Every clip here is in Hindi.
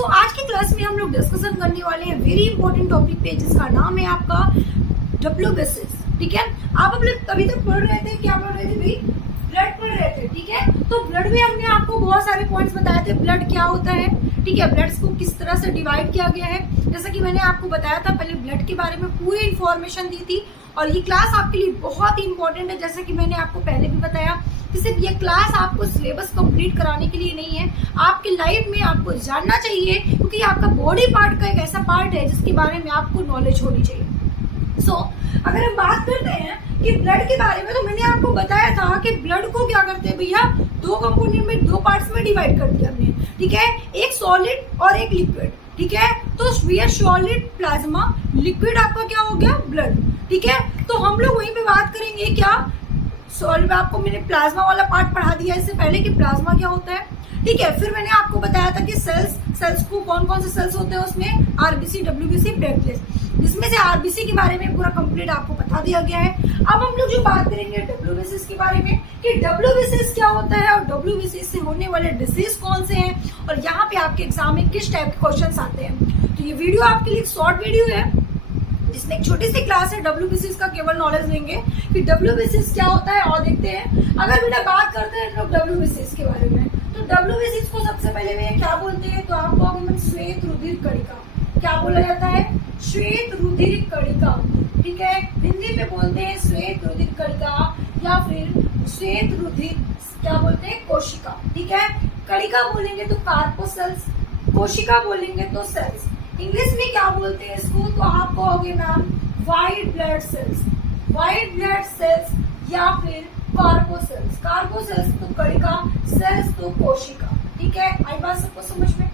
सो आज की क्लास में हम लोग डिस्कशन करने वाले हैं वेरी इंपॉर्टेंट टॉपिक पे, जिसका नाम है आपका WBCS। ठीक है, आप लोग अभी तक पढ़ रहे थे, क्या पढ़ रहे थे भाई? ब्लड पढ़ रहे थे। ठीक है, तो ब्लड में हमने आपको बहुत सारे पॉइंट्स बताए थे, ब्लड क्या होता है, ठीक है, ब्लड्स को किस तरह से डिवाइड किया गया है। जैसा कि मैंने आपको बताया था, पहले ब्लड के बारे में पूरी इंफॉर्मेशन दी थी, और ये क्लास आपके लिए बहुत ही इंपॉर्टेंट है। जैसा कि मैंने आपको पहले भी बताया कि सिर्फ ये क्लास आपको सिलेबस कंप्लीट कराने के लिए नहीं है, आपकी लाइफ में आपको जानना चाहिए, क्योंकि आपका बॉडी पार्ट का एक ऐसा पार्ट है जिसके बारे में आपको नॉलेज होनी चाहिए। अगर हम बात करते हैं कि ब्लड के बारे में, तो मैंने आपको बताया था कि ब्लड को क्या करते हैं भैया, दो कंपोनेंट में, दो पार्ट्स में डिवाइड कर दिया हमने। ठीक है, एक सॉलिड और एक लिक्विड। ठीक है, तो सॉलिड प्लाज्मा, लिक्विड आपका क्या हो गया, ब्लड। ठीक है, तो हम लोग वहीं पे बात करेंगे क्या, सॉलिड। आपको मैंने प्लाज्मा वाला पार्ट पढ़ा दिया इससे पहले कि प्लाज्मा क्या होता है। ठीक है, फिर मैंने आपको बताया था कि सेल्स को कौन कौन से सेल्स होते हैं, उसमें आरबीसी, डब्ल्यूबीसी, प्लेटलेट्स, जिसमें से आरबीसी के बारे में पूरा कंप्लीट आपको बता दिया गया है। अब हम लोग जो बात करेंगे डब्ल्यूबीसीस के बारे में कि डब्ल्यूबीसीस क्या होता है और डब्ल्यूबीसीस से होने वाले डिजीज कौन से हैं, और यहाँ पे आपके एग्जाम में किस टाइप के क्वेश्चंस आते हैं। तो ये वीडियो आपके लिए शॉर्ट वीडियो है, जिसमें एक छोटी सी क्लास है, डब्ल्यूबीसीस का केवल नॉलेज लेंगे कि डब्ल्यूबीसीस क्या होता है, और देखते हैं। अगर बेटा बात करते हैं लोग डब्ल्यूबीसीस के बारे में, तो डब्ल्यूबीसीस को सबसे पहले वे क्या बोलते हैं, तो आपको श्वेत रुधिर कणिका क्या बोला जाता है, श्वेत रुधिर कणिका। ठीक है, हिंदी में बोलते हैं श्वेत रुधिर कणिका, या फिर श्वेत रुधिर क्या बोलते हैं, कोशिका। ठीक है, कणिका बोलेंगे तो कार्पोसेल्स, कोशिका बोलेंगे तो सेल्स। इंग्लिश में क्या बोलते हैं इसको, तो आप कहोगे ma'am white blood cells, white blood cells, या फिर कार्पोसेल्स। कार्पोसेल्स तो कणिका, सेल्स तो कोशिका। ठीक है, आई बात सबको समझ में।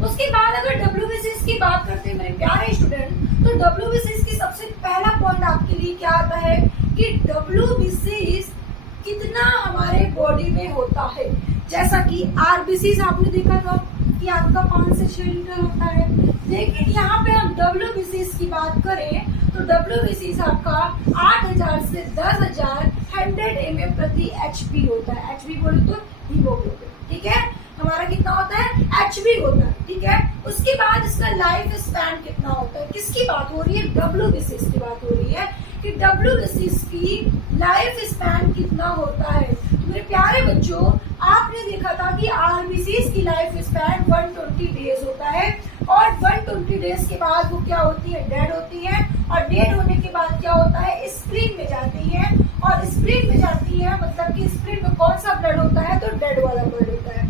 उसके बाद अगर डब्ल्यूबीसीस की बात करते हैं मेरे प्यारे स्टूडेंट, तो डब्ल्यूबीसीस की सबसे पहला पॉइंट आपके लिए क्या आता है कि डब्ल्यूबीसीस कितना हमारे बॉडी में होता है। जैसा कि आरबीसीस आपने देखा था कि आपका 5 से 6 लीटर होता है, लेकिन यहाँ पे हम डब्ल्यूबीसीस की बात करें तो डब्ल्यूबीसीस आपका 8000 से 10000 100 ml प्रति एचपी होता है। एचपी बोले तो हीमोग्लोबिन। ठीक है, हमारा कितना होता है, एचपी होता है। ठीक है, उसके बाद इसका लाइफ स्पैन कितना होता है, किसकी बात हो रही है, डब्ल्यूबीसीस की बात हो रही है कि डब्ल्यूबीसीस की लाइफ स्पैन कितना होता है। तो मेरे प्यारे बच्चों, आपने देखा था कि आरबीसीस की लाइफ स्पैन 120 डेज होता है, और 120 डेज के बाद वो क्या होती है, डेड होती है, और डेड होने के बाद क्या होता है, स्प्लीन में जाती है, और स्प्लीन में जाती है मतलब कि स्प्लीन में कौन सा ब्लड होता है, तो डेड वाला ब्लड होता है।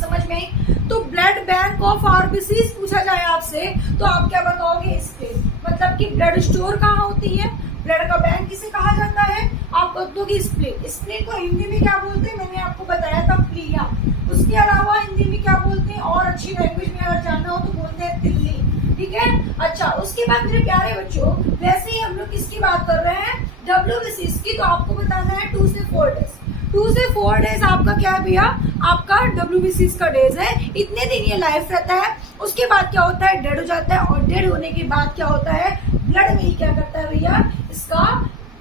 समझ में आई? तो ब्लड बैंक ऑफ आरबीसीस पूछा जाए आपसे, तो आप क्या बताओगे, स्प्लीन, मतलब कि ब्लड स्टोर कहाँ होती है, ब्लड का बैंक किसे कहा जाता है, आप बताओगे स्प्लीन। स्प्लीन को हिंदी में क्या बोलते हैं, मैंने आपको बताया था, प्लिया। उसके अलावा हिंदी में क्या बोलते हैं, और अच्छी लैंग्वेज में अगर जानना हो तो बोलते हैं तिल्ली। ठीक है, अच्छा, उसके बाद मेरे प्यारे बच्चों, वैसे ही हम लोग किसकी बात कर रहे हैं, डब्ल्यूबीसीस की, तो आपको बताना है 2 से 4 डेज। 2 से 4 डेज आपका क्या है भैया, आपका डब्ल्यूबीसीस का डेज है, इतने दिन ये लाइफ रहता है। उसके बाद क्या होता है, डेड हो जाता है, और डेड होने के बाद क्या होता है, ब्लड में ही क्या करता है भैया, इसका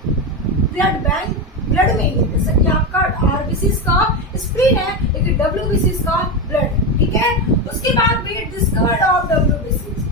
ब्लड बैंक ब्लड में ही, जैसे कि आपका आरबीसीस का स्प्लीन है, लेकिन डब्ल्यूबीसीस का ब्लड। ठीक है, उसके बाद भैया डिस्कवर्ड ऑफ डब्ल्यूबीसीस,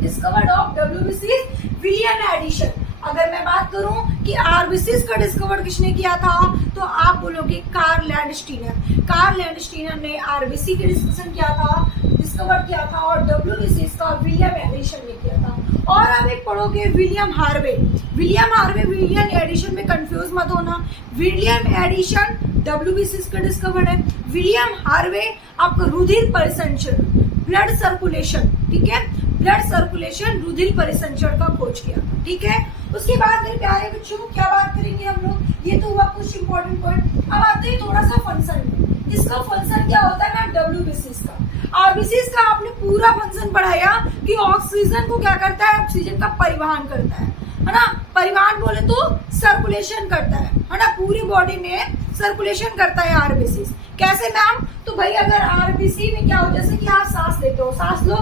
डिस्कवर्ड ऑफ डब्ल्यूबीसीस विलियम एडिशन। अगर मैं बात करूं कि आरबीसीस का डिस्कवर किसने किया था, तो आप बोलोगे कार्ल लैंडस्टीनर। कार्ल लैंडस्टीनर ने आरबीसी के डिस्कवर किया था, और डब्ल्यूबीसीस का विलियम एडिशन ने किया था। और आप एक पढ़ोगे William Harvey. William Harvey, William Edison में कंफ्यूज मत होना, विलियम एडिशन डब्ल्यूबीसीस का डिस्कवर है, विलियम हार्वे आपका रुधिर परिसंचरण, ब्लड सर्कुलेशन। ठीक है, ब्लड सर्कुलेशन, रुधिर परिसंचरण का खोज किया था। ठीक है, उसके बाद मेरे प्यारे बच्चों क्या बात करेंगे हम लोग, ये तो हुआ कुछ इंपॉर्टेंट पॉइंट। अब आते हैं थोड़ा सा फंक्शन में, इसका फंक्शन क्या होता है मैम, डब्ल्यूबीसीस का। आरबीसीस का आपने पूरा फंक्शन पढ़ाया कि ऑक्सीजन को क्या करता है, ऑक्सीजन का परिवहन करता है ना, परिवहन बोले तो सर्कुलेशन करता है ना, पूरी बॉडी में सर्कुलेशन करता है आरबीसीस। कैसे मैम, तो भाई अगर आरबीसी में क्या हो, जैसे कि आप सांस लेते हो, सांस लो,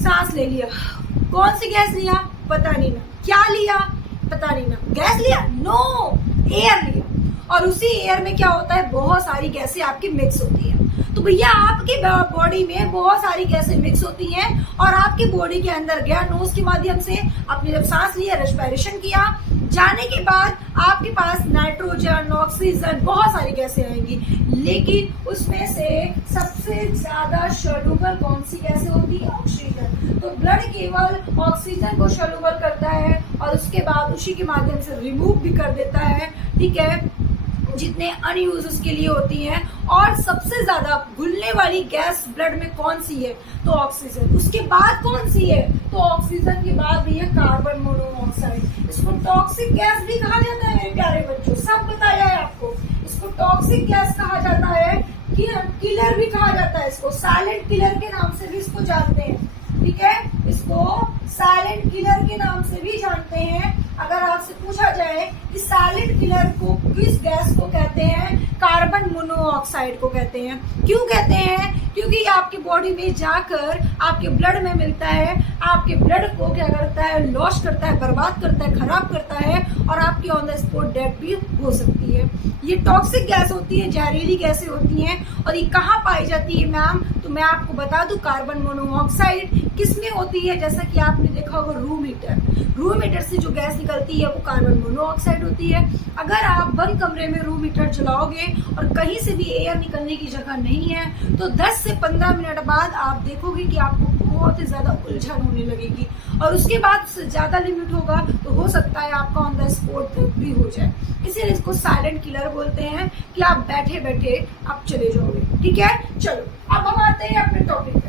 सांस ले लिया, कौन सी गैस लिया, पता नहीं ना, क्या लिया, पता नहीं ना, गैस लिया, नो, एयर लिया, और उसी एयर में क्या होता है, बहुत सारी गैसें आपकी मिक्स होती है। तो तो भैया आपकी बॉडी में बहुत सारी गैसें मिक्स होती हैं और आपकी बॉडी के अंदर गया नोज के माध्यम से, आपने जब सांस लिया, रेस्पिरेशन किया, जाने के बाद आपके पास नाइट्रोजन, ऑक्सीजन, बहुत सारी गैसें आएंगी, लेकिन उसमें से सबसे ज्यादा सॉल्युबल कौन सी गैसें होती है? ऑक्सीजन। तो ब्लड केवल ऑक्सीजन को सॉल्युबल करता है और उसके बाद उसी के माध्यम से रिमूव भी कर देता है, ठीक है, जितने अनयूज उसके लिए होती हैं। और सबसे ज्यादा घुलने वाली गैस ब्लड में कौन सी है? तो ऑक्सीजन। उसके बाद कौन सी है? तो ऑक्सीजन के बाद भी है कार्बन मोनोऑक्साइड। इसको टॉक्सिक गैस भी कहा जाता है मेरे प्यारे बच्चों, सब बताया है आपको। इसको टॉक्सिक गैस कहा जाता है, किलर भी कहा जाता है, इसको साइलेंट किलर के नाम से भी इसको जानते हैं, ठीक है, इसको साइलेंट किलर के नाम से भी जानते हैं। अगर आपसे पूछा जाए कि साइलेंट किलर को किस गैस को कहते हैं? कार्बन मोनोऑक्साइड को कहते हैं। क्यों कहते हैं? क्योंकि आपकी बॉडी में जाकर आपके ब्लड में मिलता है, आपके ब्लड को क्या करता है? लॉस करता है, बर्बाद करता है, खराब करता है और आपकी ऑन द स्पॉट डेथ भी हो सकती है। ये टॉक्सिक गैस होती है, जहरीली गैसें होती हैं। और ये कहाँ पाई जाती है मैम? तो मैं आपको बता दूं, कार्बन मोनोऑक्साइड किसमें होती है? जैसा कि आपने देखा होगा रूम हीटर से जो गैस निकलती है वो कार्बन मोनोऑक्साइड होती है। अगर आप बंद कमरे में रूम हीटर चलाओगे और कहीं से भी एयर निकलने की जगह नहीं है तो 10 से 15 मिनट बाद आप देखोगे कि आपको बहुत ही ज्यादा उलझन होने लगेगी और उसके बाद ज्यादा लिमिट होगा तो हो सकता है आपका ऑन द स्पॉट डेथ भी हो जाए। इसीलिए इसको साइलेंट किलर बोलते हैं कि आप बैठे बैठे आप चले जाओगे, ठीक है। चलो अब हम आते हैं अपने टॉपिक पे।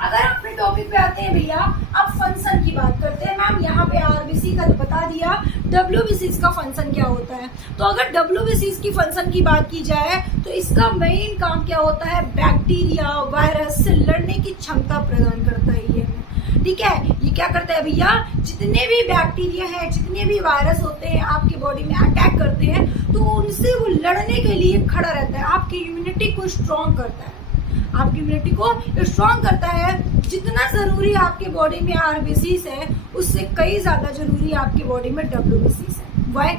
अगर अपने टॉपिक पे आते हैं भैया, अब फंक्शन की बात करते हैं। मैम यहाँ पे आरबीसी का बता दिया, डब्ल्यूबीसी का फंक्शन क्या होता है। तो अगर डब्ल्यूबीसी की फंक्शन की बात की जाए तो इसका मेन काम क्या होता है? बैक्टीरिया, वायरस से लड़ने की क्षमता प्रदान करता है ये, ठीक है। ये क्या करता है भैया? जितने भी बैक्टीरिया है, जितने भी वायरस होते हैं आपकी बॉडी में अटैक करते हैं तो उनसे वो लड़ने के लिए खड़ा रहता है, आपकी इम्यूनिटी को स्ट्रॉन्ग करता है, आपकी इम्यूनिटी को स्ट्रॉन्ग करता है। जितना जरूरी आपके बॉडी में आरबीसी है उससे कई ज्यादा जरूरी आपकी बॉडी में डब्ल्यूबीसी है। वाई?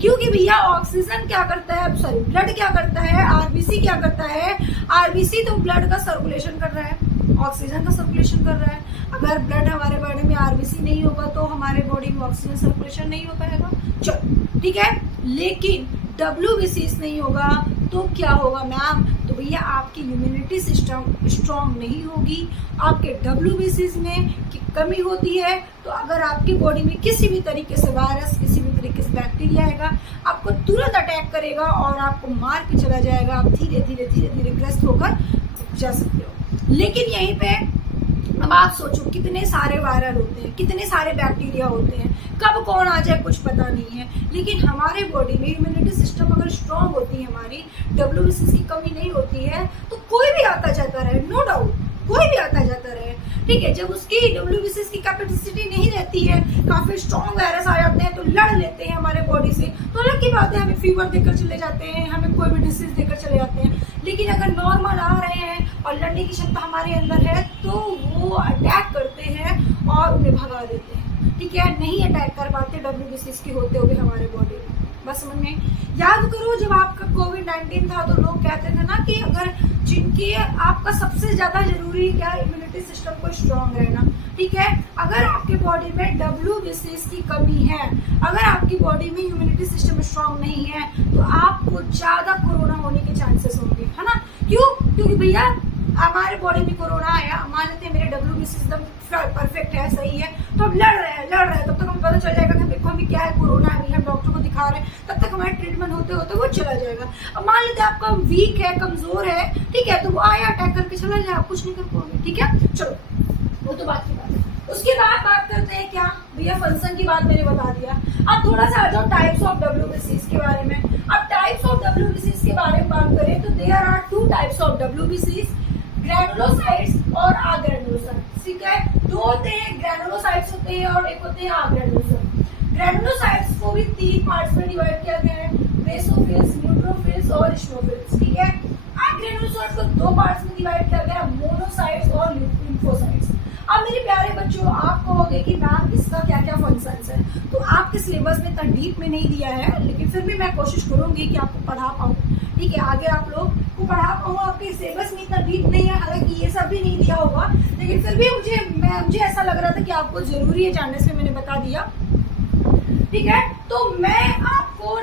क्योंकि भैया ऑक्सीजन क्या करता है, सॉरी ब्लड क्या करता है, आरबीसी क्या करता है? आरबीसी तो ब्लड का सर्कुलेशन कर रहा है, ऑक्सीजन का सर्कुलेशन कर रहा है। अगर ब्लड हमारे बॉडी में आरबीसी नहीं होगा तो हमारे बॉडी में ऑक्सीजन सर्कुलेशन नहीं हो पाएगा। चलो ठीक है, लेकिन डब्ल्यूबीसी नहीं होगा तो क्या होगा मैम? तो भैया आपकी इम्यूनिटी सिस्टम स्ट्रांग नहीं होगी, आपके डब्ल्यूबीसी में की कमी होती है। तो अगर आपकी बॉडी में किसी भी तरीके से वायरस, किसी भी तरीके से बैक्टीरिया आएगा, आपको तुरंत अटैक करेगा और आपको मार के चला जाएगा। आप धीरे धीरे धीरे धीरे ग्रस्त होकर जा सकते हो। लेकिन यहीं पे अब आप सोचो, कितने सारे वायरल होते हैं, कितने सारे बैक्टीरिया होते हैं, कब कौन आ जाए कुछ पता नहीं है। लेकिन हमारे बॉडी में इम्यूनिटी सिस्टम अगर स्ट्रांग होती है, हमारी डब्ल्यूबीसी की कमी नहीं होती है, तो कोई भी आता जाता रहे, नो डाउट कोई भी आता जाता रहे, ठीक है। जब उसकी डब्ल्यूबीसी की कैपेसिटी नहीं रहती है, काफी स्ट्रॉन्ग वायरस आ जाते हैं तो लड़ लेते हैं हमारे बॉडी से, तो अलग की बात है, हमें फीवर देकर चले जाते हैं, हमें कोई भी डिसीज देकर चले जाते हैं। लेकिन अगर नॉर्मल आ रहे हैं और लड़ने की क्षमता हमारे अंदर है तो वो अटैक करते हैं और उन्हें भगा देते हैं, ठीक है। नहीं अटैक कर पाते डब्ल्यूबीसी के होते हुए हमारे बॉडी में। बस समझ में याद करो, जब आपका कोविड-19 था तो लोग कहते थे ना कि अगर जिनकी आपका सबसे ज्यादा जरूरी क्या, इम्यूनिटी सिस्टम को स्ट्रांग रहना, ठीक है। अगर आपके बॉडी में डब्ल्यूबीसी की कमी है, अगर आपकी बॉडी में इम्यूनिटी सिस्टम स्ट्रांग नहीं है तो आपको ज्यादा कोरोना होने के चांसेस होंगे, है ना। क्यों? क्योंकि भैया हमारे बॉडी में कोरोना आया, मान लेते हैं मेरे डब्ल्यूबीसी सिस्टम परफेक्ट है, सही है, तो अब लड़ रहे हैं तब तक हमें पता चल जाएगा कि देखो हमें क्या है, कोरोना है, हम डॉक्टर को दिखा रहे हैं, तब तक हमारे ट्रीटमेंट होते होते वो चला जाएगा। अब मान लेते हैं आपका वीक है, कमजोर है, ठीक है, तो वो आया अटैक करके चला जाए, आप कुछ नहीं कर पाओगे, ठीक है। चलो वो तो बात की बात है। उसके बाद बात करते हैं क्या भैया, फंक्शन की बात मैंने बता दिया। अब थोड़ा सा आ जाओ टाइप्स ऑफ डब्ल्यूबीसी के बारे में। अब टाइप्स ऑफ डब्ल्यूबीसी के बारे में बात करें तो there are 2 types of WBC, granulocytes और अग्रैनुलोसाइट्स, ठीक है। दो होते हैं, ग्रैनुलोसाइट्स होते हैं और एक होते हैं अग्रैनुलोसाइट्स। ग्रैनुलोसाइट्स को भी 3 पार्ट्स में डिवाइड किया गया है, बेसोफिल्स, न्यूट्रोफिल्स और इस्नोफिल्स, ठीक है। अग्रैनुलोसाइट्स को 2 पार्ट्स में डिवाइड किया गया, मोनोसाइट्स और लिम्फोसाइट्स। अब मेरे प्यारे बच्चों, आप कहोगे कि मैम इसका क्या क्या फंक्शंस है, तो आपके सिलेबस में इतना डीप में नहीं दिया है, लेकिन फिर भी मैं कोशिश करूंगी कि आपको पढ़ा पाऊँ, ठीक है, आगे आप लोग को पढ़ा पाऊँ, आपके सिलेबस में इतना डीप नहीं है, हालांकि ये सब भी नहीं दिया होगा, लेकिन फिर भी मुझे ऐसा लग रहा था कि आपको जरूरी है जानने से मैंने बता दिया। ठीक है, तो मैं आपको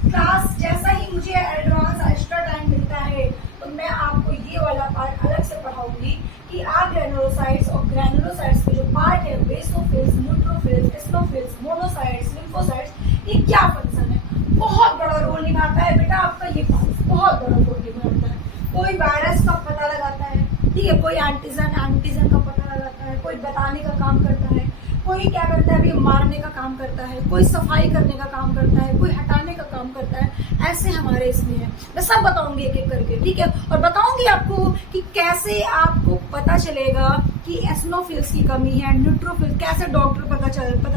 क्लास जैसा ही मुझे एडवांस एक्स्ट्रा टाइम मिलता है तो मैं आपको ये वाला पार्ट अलग से पढ़ाऊंगी कि ग्रैनुलोसाइट्स और ग्रैनुलोसाइट्स के जो पार्ट है, basophils, neutrophils, eosinophils, monocytes, lymphocytes, ये क्या फंक्शन है, बहुत बड़ा रोल निभाता है बेटा आपका ये पार्ट, बहुत बड़ा रोल निभाता है। कोई वायरस का पता लगाता है, ठीक है, कोई एंटीजन का पता लगाता है, कोई बताने का काम करता है, कोई क्या करता है, अभी मारने का काम करता है, कोई सफाई करने का काम करता है, कोई हटाने का काम करता है, ऐसे हमारे इसमें है। मैं सब बताऊंगी एक एक करके, ठीक है, और बताऊंगी आपको कि कैसे आपको पता चलेगा कि एसिनोफिल्स की कमी है, न्यूट्रोफिल्स, कैसे डॉक्टर पता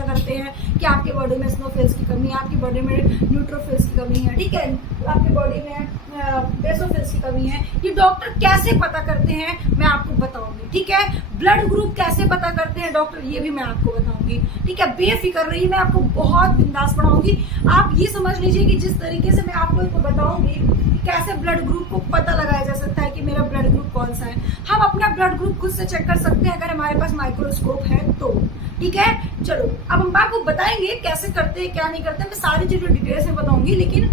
करते हैं कि आपके बॉडी में एसिनोफिल्स की कमी है, आपकी बॉडी में न्यूट्रोफिल्स की कमी है, ठीक है, आपकी बॉडी में बेसोफिल्स की कमी है, ये डॉक्टर कैसे पता करते हैं मैं आपको बताऊंगी। ठीक है, ब्लड ग्रुप कैसे पता करते हैं डॉक्टर, ये भी मैं आपको बताऊंगी। ठीक है, बेफिक्र रहिए, मैं आपको बहुत बिंदास पढ़ाऊंगी। आप ये समझ लीजिए कि जिस तरीके से मैं आपको इसको बताऊंगी कैसे ब्लड ग्रुप को पता लगाया जा सकता है कि मेरा ब्लड ग्रुप कौन सा है। हम अपना ब्लड ग्रुप खुद से चेक कर सकते हैं अगर हमारे पास माइक्रोस्कोप है तो। ठीक है, चलो अब हम आपको बताएंगे कैसे करते हैं क्या नहीं करते, मैं सारी चीजें डिटेल्स में बताऊंगी, लेकिन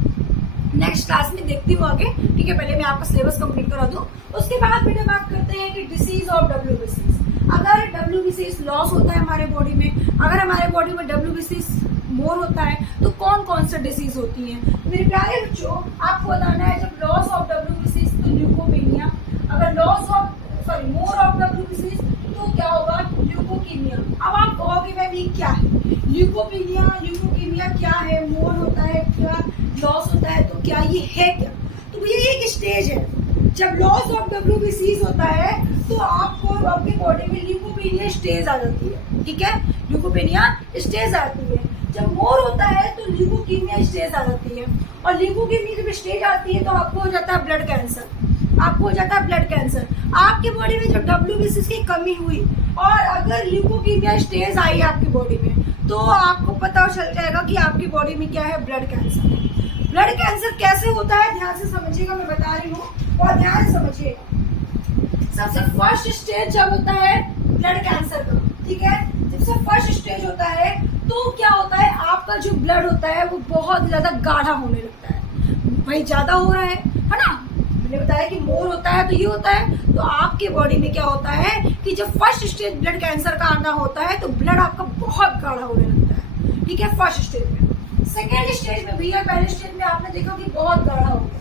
नेक्स्ट क्लास में देखती हूँ आगे। ठीक है, पहले मैं आपका सिलेबस कंप्लीट करा दूं, उसके बाद बेटा बात करते हैं कि डिसीज ऑफ WBCs। अगर WBCs लॉस होता है हमारे बॉडी में, अगर हमारे बॉडी में WBCs मोर होता है तो कौन कौन से डिसीज होती है मेरे प्यारे बच्चों, आपको बताना है। जब लॉस ऑफ WBCs तो ल्यूकोपेनिया, अगर मोर ऑफ WBCs तो क्या होगा, ल्यूकोकीमिया। अब आप कहोगे मैं भी क्या है ल्यूकोकीमिया क्या है, मोर होता है क्या, लॉस होता है तो क्या, ये है क्या? तो ये एक स्टेज है। जब लॉस ऑफ WBCs होता है तो आपको आपकी बॉडी में ल्यूकोपेनिया स्टेज आ जाती है। ठीक है, ल्यूकोपेनिया स्टेज आती है। जब मोर होता है तो ल्यूकोकीमिया स्टेज आ जाती है, और ल्यूकोकीमिया जब स्टेज आती है तो आपको हो जाता है ब्लड कैंसर। आपकी बॉडी में जो WBCs की कमी हुई और अगर ल्यूकोकीमिया स्टेज आई आपकी बॉडी में तो आपको पता चल जाएगा कि आपकी बॉडी में क्या है, ब्लड कैंसर है। ब्लड कैंसर कैसे होता है ध्यान से समझिएगा, मैं बता रही हूँ और ध्यान से समझिएगा। सबसे फर्स्ट स्टेज जब होता है ब्लड कैंसर का, ठीक है, सबसे फर्स्ट स्टेज होता है तो क्या होता है, आपका जो ब्लड होता है वो बहुत ज्यादा गाढ़ा होने लगता है। भाई ज्यादा हो रहा है ना, मैंने बताया कि मोर होता है तो ये होता है। तो आपके बॉडी में क्या होता है कि जब फर्स्ट स्टेज ब्लड कैंसर का आना होता है तो ब्लड आपका बहुत गाढ़ा होने लगता है। ठीक है, फर्स्ट स्टेज में। सेकेंड स्टेज में भैया, पहले स्टेज में आपने देखा कि बहुत गाढ़ा होगा,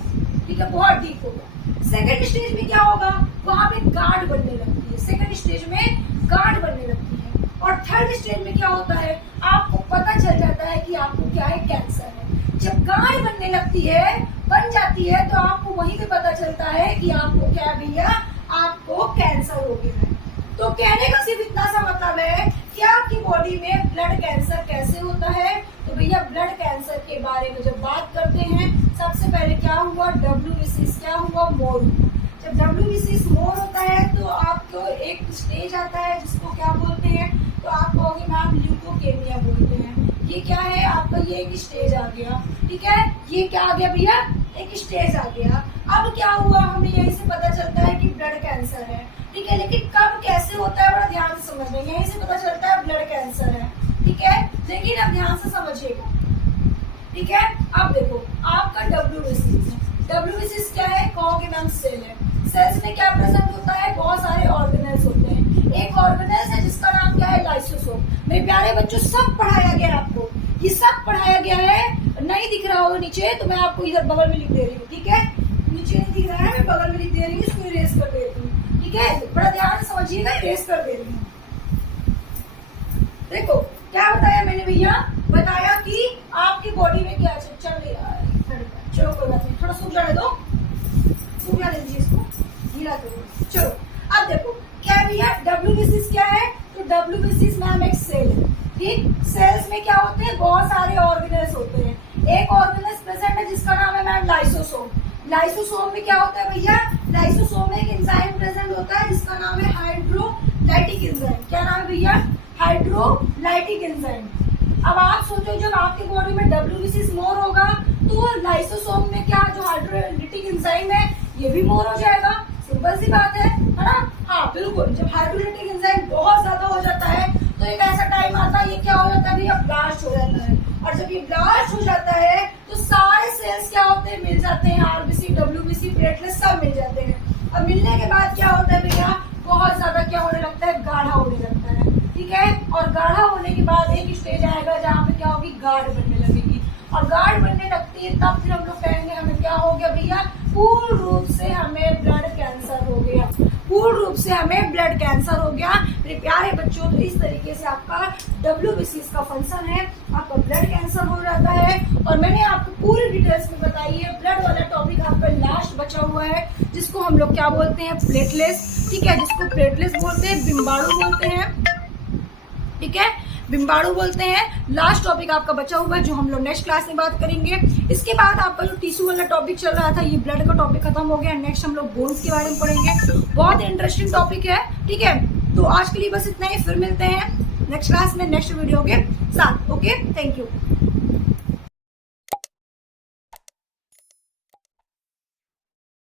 ठीक है, बहुत डीप होगा। सेकेंड स्टेज में क्या होगा, वहां पे गांठ बनने लगती है। सेकेंड स्टेज में गांठ बनने लगती है। और थर्ड स्टेज में क्या होता है, आपको पता चल जाता है कि आपको क्या है, कैंसर है। जब गांठ बनने लगती है, बन जाती है, तो आपको वहीं पे पता चलता है कि आपको क्या भैया, आपको कैंसर हो गया है। तो कहने का सिर्फ इतना सा मतलब है कि आपकी बॉडी में ब्लड कैंसर कैसे होता है। तो भैया ब्लड कैंसर के बारे में जब बात करते हैं, सबसे पहले क्या हुआ, WBCs क्या हुआ, मोर। जब WBCs मोर होता है तो आपको एक स्टेज आता है जिसको क्या बोलते हैं, तो आप कहोगे मैम ल्यूकोकेमिया बोलते हैं। ये क्या है आपका, ये एक स्टेज आ गया। ठीक है, ये क्या आ गया भैया, एक स्टेज आ गया। अब क्या हुआ, हमें यहीं से पता चलता है कि ब्लड कैंसर है। ठीक है, लेकिन कब कैसे होता है बड़ा ध्यान से समझ लेंगे। यहीं से पता चलता है ब्लड कैंसर है। ठीक है, लेकिन अब ध्यान से समझिएगा। ठीक है, अब देखो आपका WBCs क्या है, कहोगे मैम सेल है। सेल्स में क्या प्रेजेंट होता है, बहुत सारे ऑर्गेनेल्स होते हैं। एक ऑर्गेनेल्स है जिसका नाम क्या है, लाइसोसोम। मेरे प्यारे बच्चों सब पढ़ाया गया है आपको, ये सब पढ़ाया गया है। नहीं दिख रहा होगा नीचे तो मैं आपको इधर बगल में लिख दे रही हूँ। ठीक है, नीचे नहीं दिख रहा है, मैं बगल में लिख दे रही हूँ, इसको इरेज कर दे रही हूँ। ठीक है, बड़ा ध्यान से समझिएगा, इरेज कर दे रही हूँ। देखो क्या बताया मैंने भैया, बताया कि आपकी बॉडी में क्या चल रहा है। चलो कोई बात नहीं, थोड़ा सूख जाने दो, सूख जाने दीजिए इसको, गीला करो। चलो अब देखो क्या भैया, WBCs क्या है, तो WBCs मैम एक सेल है। ठीक, सेल्स में क्या होते हैं, बहुत सारे ऑर्गेनेल्स होते हैं। एक ऑर्गेनेल्स प्रेजेंट है जिसका नाम है मैम लाइसोसोम। लाइसोसोम में क्या होता है भैया, लाइसोसोम में एक एंजाइम प्रेजेंट होता है जिसका नाम है हाइड्रोलाइटिक एंजाइम। क्या नाम है भैया, हाइड्रोलाइटिक एंजाइम। अब आप सोचो जब आपकी बॉडी में WBCs मोर होगा तो लाइसोसोम में क्या जो हाइड्रोलाइटिक एंजाइम है ये भी मोर हो जाएगा, सिंपल सी बात है ना। हाँ बिल्कुल, जब हाइड्रोलाइटिक एंजाइम बहुत ज्यादा हो जाता है तो एक ऐसा टाइम आता है, ये क्या हो जाता है भैया, ब्लास्ट हो जाता है। और जब ये ब्लास्ट हो जाता है तो सारे सेल्स क्या होते हैं, मिल जाते हैं, आरबीसी, डब्ल्यूबीसी, प्लेटलेट्स सब मिल जाते हैं। और मिलने के बाद क्या होता है भैया, बहुत ज्यादा क्या होने लगता है, गाढ़ा होने लगता है, ठीक है। और गाढ़ा होने के बाद एक स्टेज आएगा जहाँ पे क्या होगी, गाढ़ बनने लगेगी। और गाढ़ बनने लगती है तब फिर हम लोग कहेंगे हमें क्या हो गया भैया, पूर्ण रूप से हमें ब्लड कैंसर हो गया, पूर्ण रूप से हमें ब्लड कैंसर हो गया। मेरे प्यारे बच्चों, तो इस तरीके से आपका WBC का फंक्शन है, आपका ब्लड कैंसर हो जाता है। और मैंने आपको पूरी डिटेल्स में बताई है। ब्लड वाला टॉपिक आपका लास्ट बचा हुआ है, जिसको हम लोग क्या बोलते हैं, प्लेटलेट्स, ठीक है, जिसको प्लेटलेट्स बोलते हैं, बिम्बाणु बोलते हैं, ठीक है, बिम्बाणु बोलते हैं। लास्ट टॉपिक आपका बचा हुआ है जो हम लोग नेक्स्ट क्लास में बात करेंगे। इसके बाद आपका जो टिश्यू वाला टॉपिक चल रहा था, ये ब्लड का टॉपिक खत्म हो गया। नेक्स्ट हम लोग बोन्स के बारे में पढ़ेंगे, बहुत इंटरेस्टिंग टॉपिक है, ठीक है। तो आज के लिए बस इतना ही, फिर मिलते हैं नेक्स्ट क्लास में नेक्स्ट वीडियो के साथ। Okay, thank you.